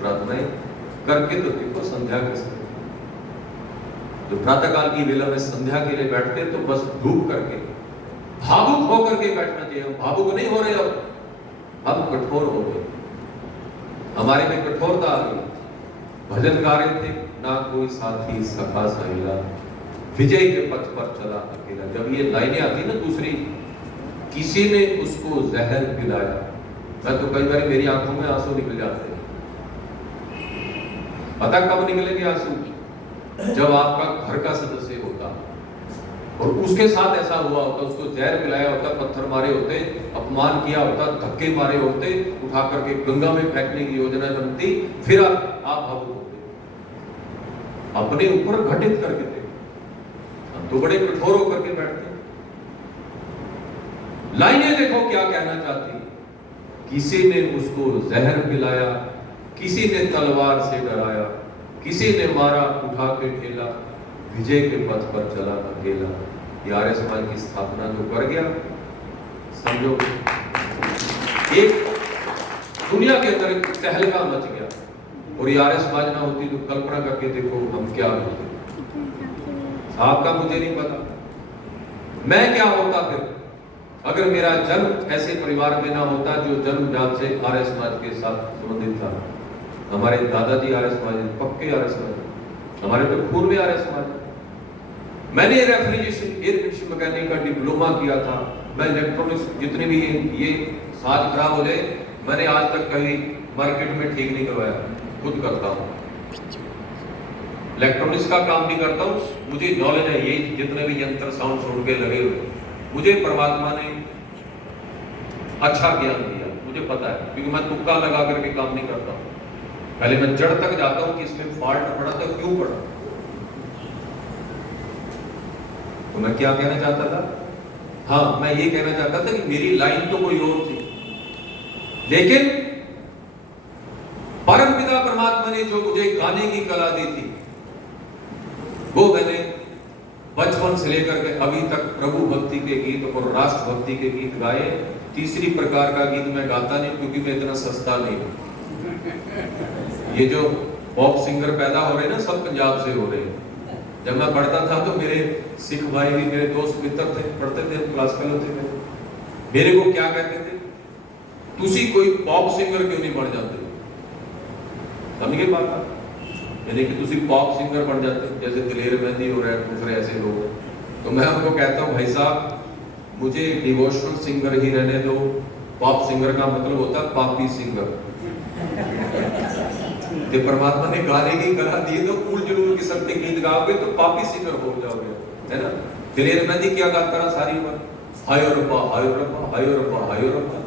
प्रार्थनाएं करके तो देखो संध्या के समय जो प्रातः काल की वेला में संध्या के लिए बैठते तो बस धूप करके भावुक होकर के बैठना चाहिए। हम भावुक नहीं हो रहे, अब कठोर हो गए, हमारे में कठोरता आ गई। भजन गा रहे थे, ना कोई साथी सखा सहेला, विजय के पथ पर चला अकेला। जब ये लाइनें आती ना दूसरी, किसी ने उसको जहर पिलाया, मैं तो कई बार मेरी आंखों में आंसू निकल जाते हैं। पता कब निकलेंगे आंसू? जब आपका घर का सदस्य होता और उसके साथ ऐसा हुआ होता, उसको जहर पिलाया होता, पत्थर मारे होते, अपमान किया होता, धक्के मारे होते, उठा करके गंगा में फेंकने की योजना बनती, फिर आप भावुक होते, अपने ऊपर घटित करके थे। हम तो बड़े कठोर होकर के बैठते। लाइनें देखो क्या कहना चाहती। किसी ने उसको जहर पिलाया, किसी ने तलवार से डराया, किसी ने मारा उठा के ठेला, विजय के पथ पर चला अकेला। ये आर्य समाज की स्थापना जो कर गया, समझो एक दुनिया के अंदर एक तहलका मच गया। और ये आर्य समाज ना होती तो कल्पना करके देखो हम क्या होते। आपका मुझे नहीं पता मैं क्या होता फिर, अगर मेरा जन्म ऐसे परिवार में ना होता जो जन्मजात से आर्य समाज के साथ संबंधित था। हमारे दादाजी आर्य समाज, पक्के आर्य समाज, हमारे तो खून में आर्य समाज। मैंने रेफ्रिजरेशन एयर कंडीशन मैकेनिक का डिप्लोमा किया था। मैं इलेक्ट्रॉनिक्स जितने भी ये साज खराब हो जाए, मैंने आज तक कहीं मार्केट में ठीक नहीं करवाया, खुद करता हूँ। इलेक्ट्रॉनिक्स का काम भी करता हूँ, मुझे नॉलेज है। ये जितने भी यंत्र साउंड छोड़ के लगे हुए, मुझे परमात्मा ने अच्छा ज्ञान दिया, मुझे पता है, क्योंकि मैं तुक्का लगा करके काम नहीं करता हूँ। पहले मैं जड़ तक जाता हूं कि इसमें फॉल्ट पड़ा था, क्यों पड़ा। तो मैं क्या कहना चाहता था? हाँ, मैं ये कहना चाहता था कि मेरी लाइन तो कोई और थी, लेकिन परमपिता परमात्मा ने जो मुझे गाने की कला दी थी, वो मैंने बचपन से लेकर के अभी तक प्रभु भक्ति के गीत और राष्ट्र भक्ति के गीत गाए। तीसरी प्रकार का गीत मैं गाता नहीं, क्योंकि मैं इतना सस्ता नहीं हूं। ये जो पॉप सिंगर पैदा हो रहे हैं ना, सब पंजाब से हो रहे हैं। जब मैं पढ़ता था तो मेरे सिख भाई भी, मेरे दोस्त मित्र थे, पढ़ते थे, क्लास फेलो थे, मेरे को क्या कहते थे, तुसी कोई पॉप सिंगर क्यों नहीं बन जाते? समझ गए बात? यानी कि तुसी पॉप सिंगर बन जाते, जैसे दिलेर मेहंदी हो रहा है, दूसरे ऐसे लोग। तो मैं उनको कहता हूँ, भाई साहब मुझे डिवोशनल सिंगर ही रहने दो। पॉप सिंगर का मतलब होता है पापी सिंगर। जब परमात्मा ने गाने की कला दी तो उल जुलूल किस्म के गीत गाओगे तो पापी सिंगर हो जाओगे, है ना। दिलेर मेहंदी क्या गाता रहा सारी उम्र, हाय रब्बा हाय रब्बा हाय रब्बा हाय रब्बा,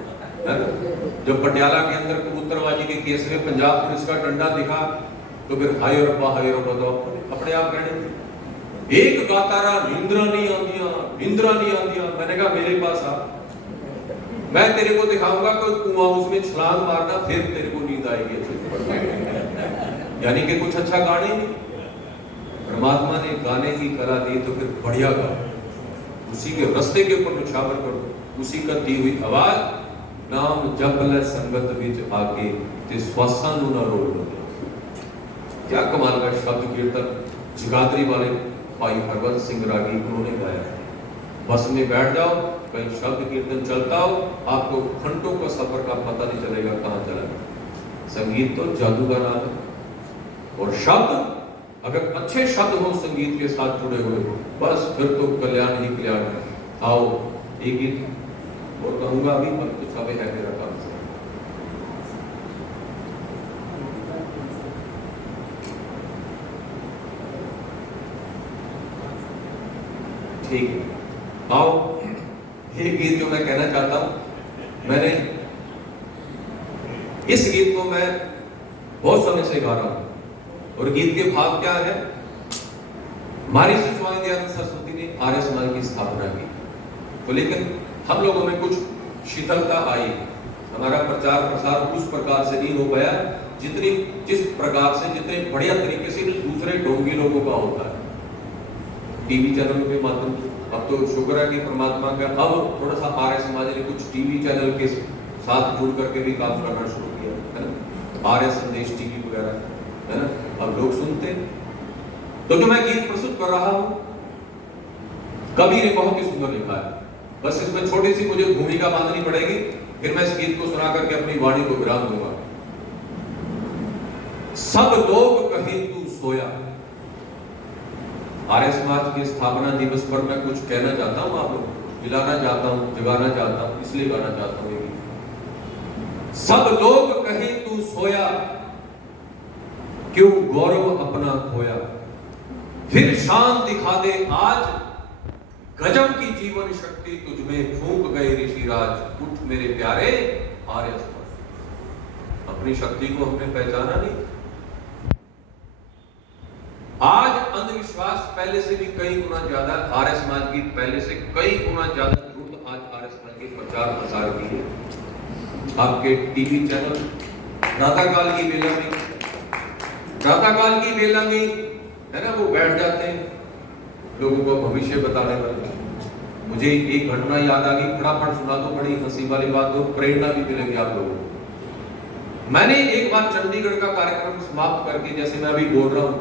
है ना। जब पटियाला के अंदर कबूतरबाजी के केस में पंजाब पुलिस का डंडा दिखा तो फिर हाय रब्बा तो अपने आप कहने एक गाता रहा, निंद्रा नहीं आंदिया, निंद्रा नहीं आंदिया। मैंने कहा मेरे पास आ, मैं तेरे को दिखाऊंगा कोई कुआं, उसमें छलांग मारना, फिर तेरे को नींद आएगी। यानी कि कुछ अच्छा गाने नहीं, परमात्मा ने गाने की कला दी तो फिर बढ़िया गा, उसी के रास्ते के ऊपर निछावर करो, उसी का दी हुई आवाज, नाम जप ले संगत विच आके ते श्वासां नूं ना रोल लगे। क्या कमाल का शब्द कीर्तन जगाधरी वाले भाई हरवंश सिंह रागी उन्होंने गाया। बस में बैठ जाओ, कहीं शब्द कीर्तन चलता हो, आपको घंटों का सफर का पता नहीं चलेगा कहां चला। संगीत तो जादू का नाम है, और शब्द अगर अच्छे शब्द हो संगीत के साथ जुड़े हुए, बस फिर तो कल्याण ही कल्याण है। आओ एक गीत और कहूंगा अभी, पर तो सब है मेरा काम से। ठीक है, आओ ये गीत जो मैं कहना चाहता हूं, मैंने इस गीत को मैं बहुत समय से गा रहा हूं, और गीत के भाव क्या है। महर्षि स्वामी दयानंद सरस्वती ने आर्य समाज की स्थापना की, तो लेकिन हम लोगों में कुछ शीतलता आई, हमारा प्रचार प्रसार उस प्रकार से नहीं हो पाया जिस प्रकार से, जितने बढ़िया तरीके से दूसरे ढोंगी लोगों का होता है टीवी चैनल के माध्यम से। अब तो शुक्र है कि परमात्मा का अब थोड़ा सा आर्य समाज ने कुछ टीवी चैनल के साथ जुड़ करके भी काम करना शुरू किया है ना। आर्य संदेश टीवी वगैरह, है ना, अब लोग सुनते हैं। तो जो मैं गीत प्रस्तुत कर रहा हूं, कवि ने बहुत ही सुंदर लिखा है, बस इसमें छोटी सी मुझे भूमिका बांधनी पड़ेगी, फिर मैं इस गीत को सुना करके अपनी वाणी को विराम दूंगा। सब लोग कहें तू सोया। आर्य समाज के स्थापना दिवस पर मैं कुछ कहना चाहता हूं, आप लोग मिलाना चाहता हूं, जगाना चाहता हूं, इसलिए गाना चाहता हूं। सब लोग कहें तू सोया, क्यों गौरव अपना खोया, फिर शान दिखा दे आज, गजब की जीवन शक्ति तुझमें फूंक गए ऋषिराज। उठ मेरे प्यारे आर्य समाज। अपनी शक्ति को हमने पहचाना नहीं। आज अंधविश्वास पहले से भी कई गुना ज्यादा, आर्य समाज की पहले से कई गुना ज्यादा जरूरत आज आर्य समाज के प्रचार प्रसार की है। आपके टीवी चैनल प्रातःकाल की बेला में है ना, वो बैठ जाते हैं लोगों को भविष्य बताने वाले। मुझे एक घटना याद आ गई, फटाफट सुना दो, बड़ी हंसी वाली बात हो, प्रेरणा भी मिलेगी आप लोगों को। मैंने एक बार चंडीगढ़ का कार्यक्रम समाप्त करके, जैसे मैं अभी बोल रहा हूं,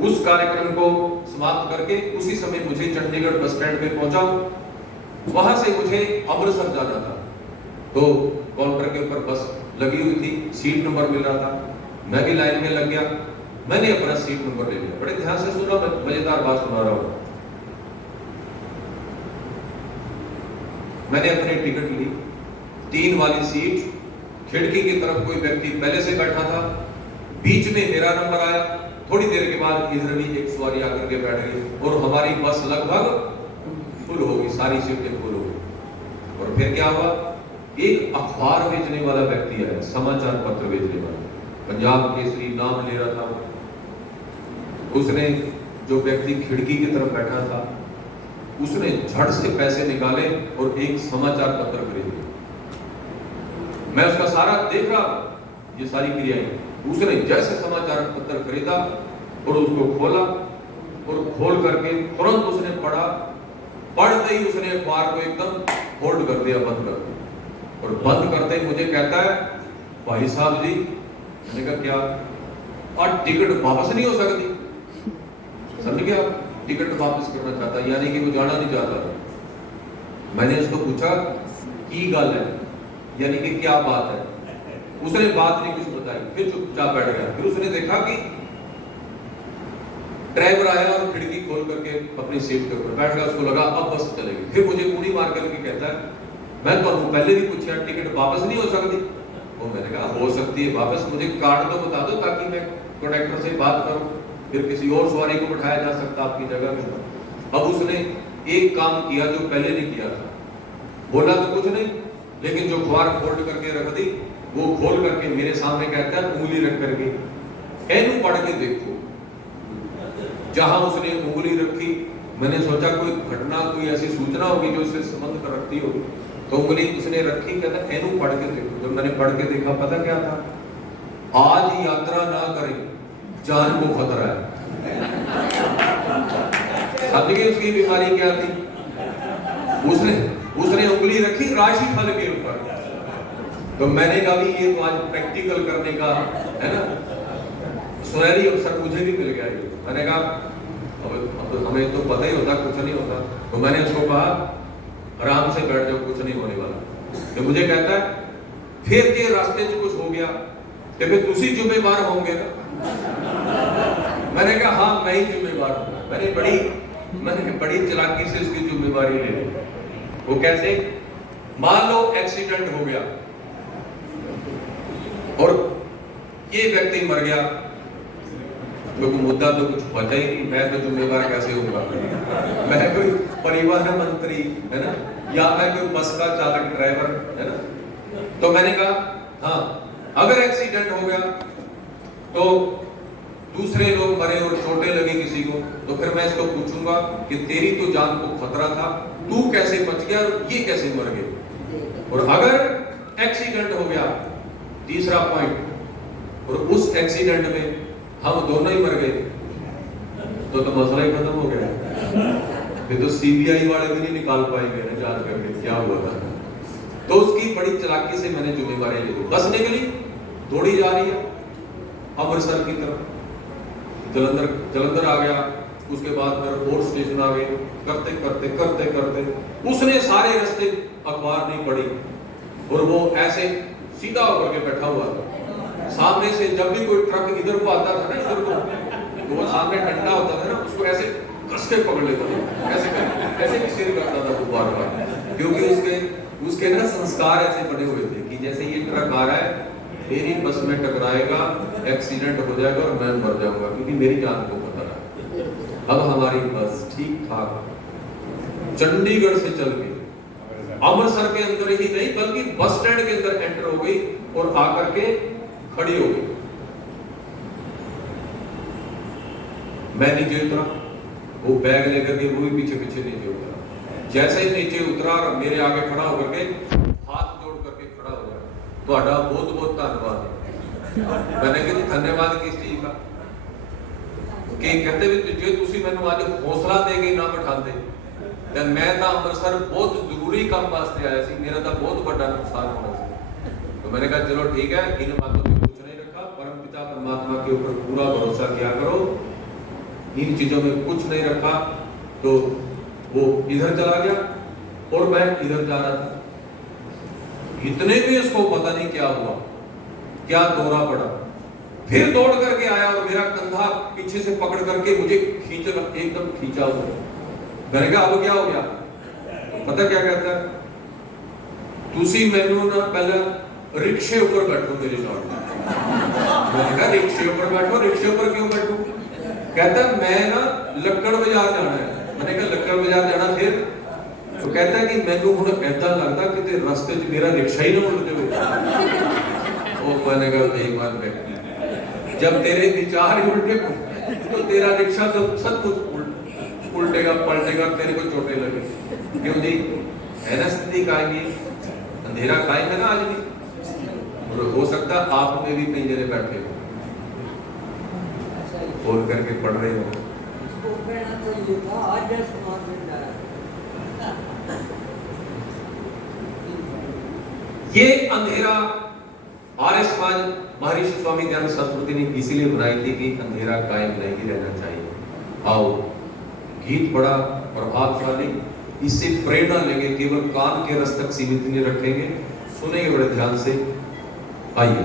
उस कार्यक्रम को समाप्त करके उसी समय मुझे चंडीगढ़ बस स्टैंड पे पहुंचा। वहां से मुझे अमृतसर जाना था, तो काउंटर के ऊपर बस लगी हुई थी, सीट नंबर मिल रहा था, मैं भी लाइन में लग गया। मैंने अपना सीट नंबर ले लिया। बड़े ध्यान से सुना, मजेदार बात सुना रहा हूं। मैंने अपनी टिकट ली, 3 वाली सीट, खिड़की की तरफ कोई व्यक्ति पहले से बैठा था, बीच में मेरा नंबर आया। थोड़ी देर के बाद इधर भी एक सवारी आकर के बैठ गई और हमारी बस लगभग फुल हो गई, सारी सीटें फुल हो गई। और फिर क्या हुआ, एक अखबार बेचने वाला व्यक्ति आया, समाचार पत्र बेचने वाला, पंजाब केसरी नाम ले रहा था। उसने, जो व्यक्ति खिड़की की तरफ बैठा था, उसने झट से पैसे निकाले और एक समाचार पत्र खरीद लिया। मैं उसका सारा देख रहा, ये सारी क्रियाएं। उसने जैसे समाचार पत्र खरीदा और उसको खोला, और खोल करके तुरंत उसने पढ़ा। पढ़ते ही उसने अखबार को एकदम होल्ड कर दिया, बंद कर दिया। और बंद करते ही मुझे कहता है, भाई साहब जी, मैंने कहा क्या? और टिकट वापस नहीं हो सकती? समझ गया, टिकट वापस करना चाहता, यानी कि वो जाना नहीं चाहता। मैंने उसको पूछा की गल है, यानी कि क्या बात है? उसने बात नहीं कुछ बताई, फिर चुपचाप बैठ गया। फिर उसने देखा कि ड्राइवर आया और खिड़की खोल करके अपनी सीट के ऊपर बैठ गया। उसको लगा अब बस चलेगी। फिर मुझे पूरी मार करके कहता है, मैं तो पहले भी पूछा टिकट वापस नहीं हो सकती? वो मैंने कहा हो सकती है वापस, मुझे कार्ड तो बता दो ताकि मैं कंडक्टर से बात करूं, फिर किसी और सवारी को बैठाया जा सकता आपकी जगह में। अब उसने एक काम किया जो पहले नहीं किया था। बोला तो कुछ नहीं, लेकिन जो अखबार फोल्ड करके रख दी, वो खोल करके मेरे सामने कहता है, उंगली रख करके एनु पढ़ के देखो। जहां उसने उंगली रखी, मैंने सोचा कोई घटना, कोई ऐसी सूचना होगी जो उससे संबंध कर रखती होगी, तो उंगली उसने रखी, कहता एनु पढ़ के देखो। जब मैंने पढ़ के देखा, पता क्या था? आज यात्रा ना करें, जान को खतरा है। समझ गए उसकी बीमारी क्या थी? उसने उंगली रखी राशि फल के ऊपर। तो मैंने कहा भी ये तो आज प्रैक्टिकल करने का है ना, सुनहरी अवसर मुझे भी मिल गया। मैंने कहा अब हमें तो पता ही होता कुछ नहीं होता। तो मैंने उसको कहा आराम से बैठ जाओ, कुछ नहीं होने वाला। तो मुझे कहता है फिर जे रास्ते में कुछ हो गया तो फिर तुसी जिम्मेवार होंगे ना? मैंने कहा हाँ मैं ही जिम्मेवार हूं। मैंने बड़ी चालाकी से उसकी जिम्मेवारी ले ली। वो कैसे? मान लो एक्सीडेंट हो गया और ये व्यक्ति मर गया, क्योंकि मुद्दा तो कुछ बचा ही नहीं, मैं तो जिम्मेवार कैसे होऊंगा? मैं कोई परिवहन मंत्री है ना, या मैं कोई बस का चालक ड्राइवर है ना? तो मैंने कहा हाँ, अगर एक्सीडेंट हो गया तो दूसरे लोग मरे और चोटें लगी किसी को, तो फिर मैं इसको पूछूंगा कि तेरी तो जान को खतरा था, तू कैसे बच गया और ये कैसे मर गए? और अगर एक्सीडेंट हो गया, तीसरा पॉइंट, और उस एक्सीडेंट में हम दोनों ही मर गए, तो मसला ही खत्म हो गया। फिर तो सीबीआई वाले भी नहीं निकाल पाएंगे ना जांच करके क्या हुआ था। तो उसकी बड़ी चालाकी से मैंने जिम्मेवारी ले ली। बस निकली, दौड़ी जा रही है, अमृतसर की तरफ, जलंधर आ गया, उसके बाद फिर और स्टेशन आ गए। करते करते करते करते उसने सारे रास्ते अखबार नहीं पढ़ी और वो ऐसे सीधा होकर के बैठा हुआ था। सामने से जब भी कोई ट्रक इधर को आता था ना, इधर को, तो वो सामने डंडा होता था ना, उसको ऐसे कस के पकड़ लेता था, ऐसे भी सिर करता था वो बार बार, क्योंकि उसके ना संस्कार ऐसे बने हुए थे कि जैसे ये ट्रक आ रहा है मेरी बस में टकराएगा, एक्सीडेंट हो जाएगा और मैं मर जाऊंगा, क्योंकि मेरी जान को खतरा है। अब हमारी बस ठीक ठाक चंडीगढ़ से चल के अमृतसर के अंदर ही नहीं बल्कि बस स्टैंड के अंदर एंटर हो गई और आकर के खड़ी हो गई। मैं नीचे उतरा, वो बैग लेकर के वो भी पीछे पीछे नीचे उतरा। जैसे ही नीचे उतरा और मेरे आगे खड़ा होकर के हाथ जोड़ करके खड़ा हो गया, ਤੁਹਾਡਾ बहुत बहुत धन्यवाद। मैंने कहा धन्यवाद किस चीज का? कि कहते भी जे तुसी मैनू आज हौसला दे के ना बिठाते ते मैं तो अमृतसर बहुत जरूरी काम वास्ते आया सी, मेरा तो बहुत बड़ा नुकसान होना सी। तो मैंने कहा चलो ठीक है, इन बातों में कुछ नहीं रखा, परम पिता परमात्मा के ऊपर पूरा भरोसा किया करो, इन चीजों में कुछ नहीं रखा। तो वो इधर चला गया और मैं इधर जा रहा था। इतने भी इसको पता नहीं क्या हुआ, क्या दौरा पड़ा, फिर दौड़ करके आया और मेरा कंधा पीछे से पकड़ करके मुझे एकदम खींचा हुआ। मैंने कहा अब क्या हो गया? पता क्या कहता है, तुसी मैनू ना पहले रिक्शे ऊपर बैठो मेरे नाल। मैंने कहा रिक्शे ऊपर बैठो, रिक्शे ऊपर क्यों बैठो? कहता मैं ना लक्कड़ बाजार जाना है। मैंने कहा लक्कड़ बाजार जाना फिर? तो कहता है कि मैनू हुण ऐसा लगता कि रास्ते च मेरा रिक्शा ही ना उलट जाए। वो मैंने कहा बेईमान व्यक्ति, जब तेरे विचार ही उल्टे तो तेरा रिक्शा तो सब कुछ उल्टेगा पलटेगा, तेरे को चोटें लगे। क्यों जी? है ना स्थिति कायम, अंधेरा कायम है ना आज भी। और हो सकता है आप में भी कई जने बैठे हो, खोल करके पढ़ रहे हो। ये अंधेरा आर्य समाज महर्षि स्वामी दयानंद सरस्वती ने इसीलिए बनाई थी कि अंधेरा कायम नहीं रहना चाहिए। आओ, गीत बड़ा प्रभावशाली, इससे प्रेरणा लेंगे, केवल कान के रस तक सीमित नहीं रखेंगे, सुनेंगे बड़े ध्यान से। आइए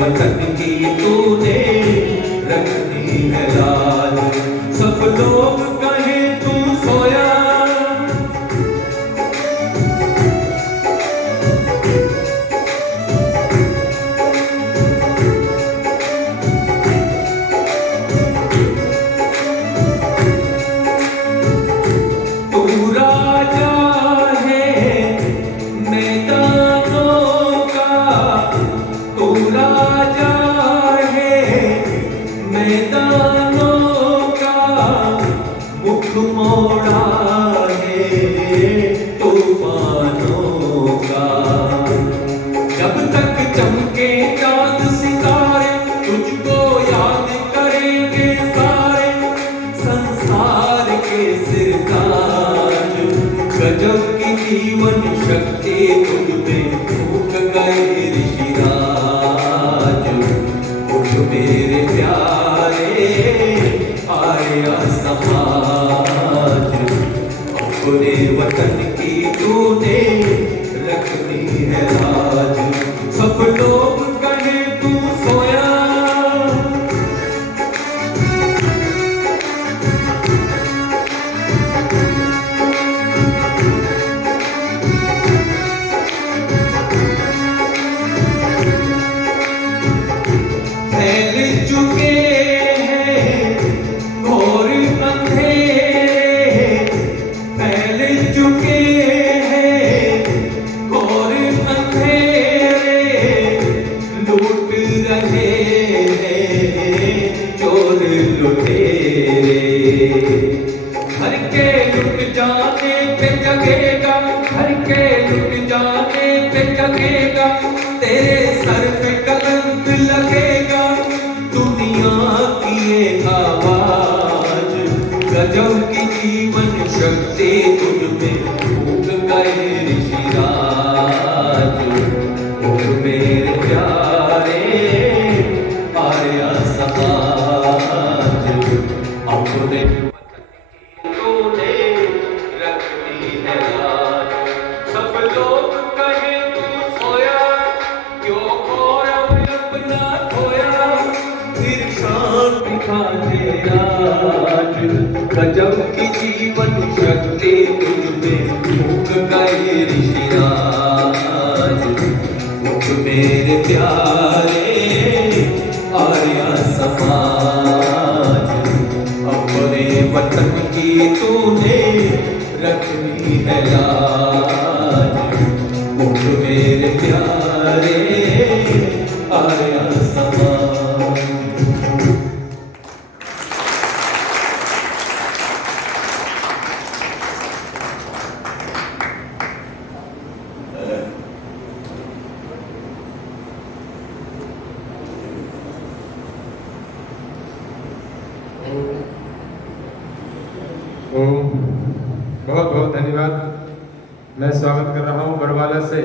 वतन की तूने रखनी है। जीवन शक्ति तुझ में फूंक गए ऋषिराज। उठ मेरे प्यारे आर्य समाज, अपने वतन की तूने रखनी है लाज। सब लोग कहे तू सोया, फैल चुके हैं घोर अंधेरे, फैल चुके हैं घोर अंधेरे। लूट रहे हैं चोर लुटेरे, घर के लुट जाने पे जगेगा, घर के लुट जाने पे जगेगा। तेरे सर पे कलंक लगेगा, दुनिया की ये आवाज। गजब की जीवन शक्ति तुझ में फूंक गए ऋषिराज। उठ मेरे प्यारे आर्य समाज, अपने वतन की तूने रखनी है लाज। सब लोग कहे तू सोया, क्यों गौरव अपना खोया। फिर शांति का राज, गजब की जीवन शक्ति तुझ में फूंक गए ऋषिराज। उठ मेरे प्यारे आर्य समाज, अपने वतन की तूने रखनी है लाज। उठ मेरे प्यारे आर्य समाज। बहुत बहुत धन्यवाद। मैं स्वागत कर रहा हूं बड़वाला से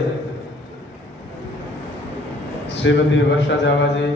श्रीमती वर्षा जावा जी।